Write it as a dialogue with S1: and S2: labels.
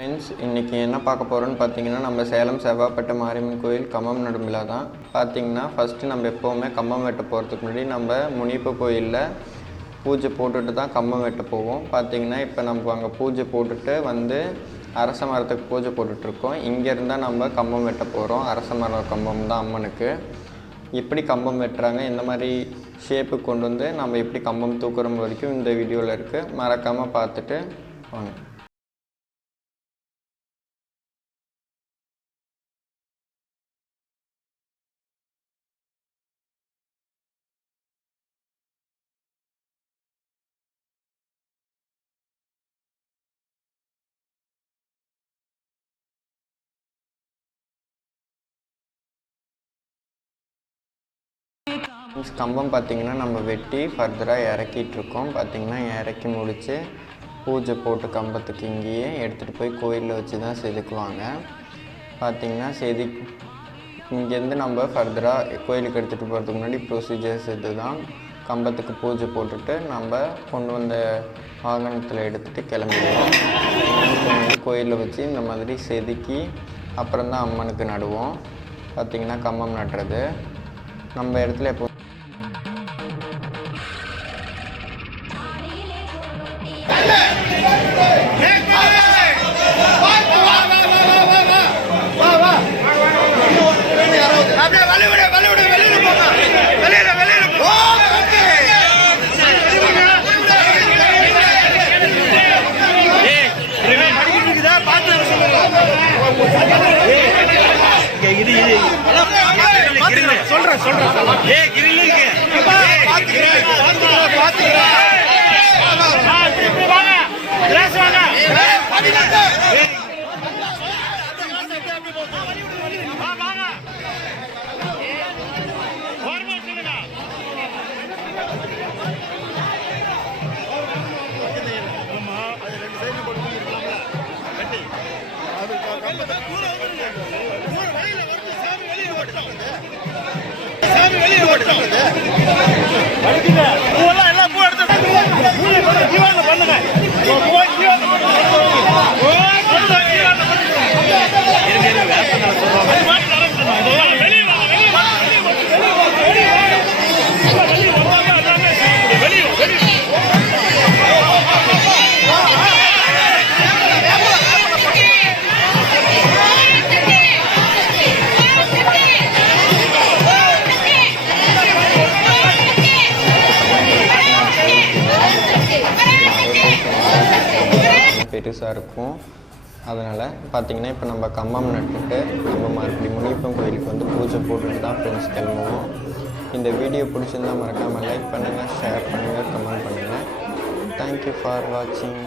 S1: Friends இன்றைக்கி என்ன பார்க்க போகிறோன்னு பார்த்தீங்கன்னா நம்ம சேலம் செவ்வாப்பேட்டை மாரியம்மன் கோயில் கம்பம் நடும் தான். பார்த்தீங்கன்னா ஃபஸ்ட்டு நம்ம எப்போவுமே கம்பம் வெட்ட போகிறதுக்கு முன்னாடி நம்ம முனிப்பு கோயிலில் பூஜை போட்டுட்டு தான் கம்பம் வெட்ட போவோம். பார்த்தீங்கன்னா இப்போ நம்ம அங்கே பூஜை போட்டுட்டு வந்து அரச மரத்துக்கு பூஜை போட்டுட்ருக்கோம் இங்கேருந்தா நம்ம கம்பம் வெட்ட போகிறோம் அரச மரம் கம்பம் தான் அம்மனுக்கு. எப்படி கம்பம் வெட்டுறாங்க எந்த மாதிரி ஷேப்பு கொண்டு வந்து நம்ம எப்படி கம்பம் தூக்குற வரைக்கும் இந்த வீடியோவில் இருக்குது மறக்காமல் பார்த்துட்டு வாங்க. மீன்ஸ் கம்பம் பார்த்திங்கன்னா நம்ம வெட்டி ஃபர்தராக இறக்கிட்டு இருக்கோம் பார்த்திங்கன்னா இறக்கி முடித்து பூஜை போட்டு கம்பத்துக்கு இங்கேயே எடுத்துகிட்டு போய் கோயிலில் வச்சு தான் செதுக்குவாங்க. பார்த்திங்கன்னா செது இங்கேருந்து நம்ம ஃபர்தராக கோயிலுக்கு எடுத்துகிட்டு போகிறதுக்கு முன்னாடி ப்ரொசீஜர்ஸ் இது தான் கம்பத்துக்கு பூஜை போட்டுட்டு நம்ம கொண்டு வந்த வாகனத்தில் எடுத்துகிட்டு கிளம்பிடுவோம். கோயிலில் வச்சு இந்த மாதிரி செதுக்கி அப்புறம் தான் அம்மனுக்கு நடுவோம். பார்த்திங்கன்னா கம்பம் நடுறது. நம்ம இடத்துல எப்போ சொல்றேன் சொல்றேன் ஏ கிரில் இருக்கு பாத்துக்கிறேன் பாத்துக்கிறேன் வெளியே பெருசாக இருக்கும். அதனால் பார்த்திங்கன்னா இப்போ நம்ம கம்பம் நட்டுட்டு நம்ம மறுபடியும் முனியப்பன் கோயிலுக்கு வந்து பூஜை போட்டுட்டு தான் ஃப்ரெண்ட்ஸ் கிளம்புவோம். இந்த வீடியோ பிடிச்சிருந்தா மறக்காமல் லைக் பண்ணுங்கள் ஷேர் பண்ணுங்கள் கமெண்ட் பண்ணுங்கள் தேங்க்யூ ஃபார் வாட்சிங்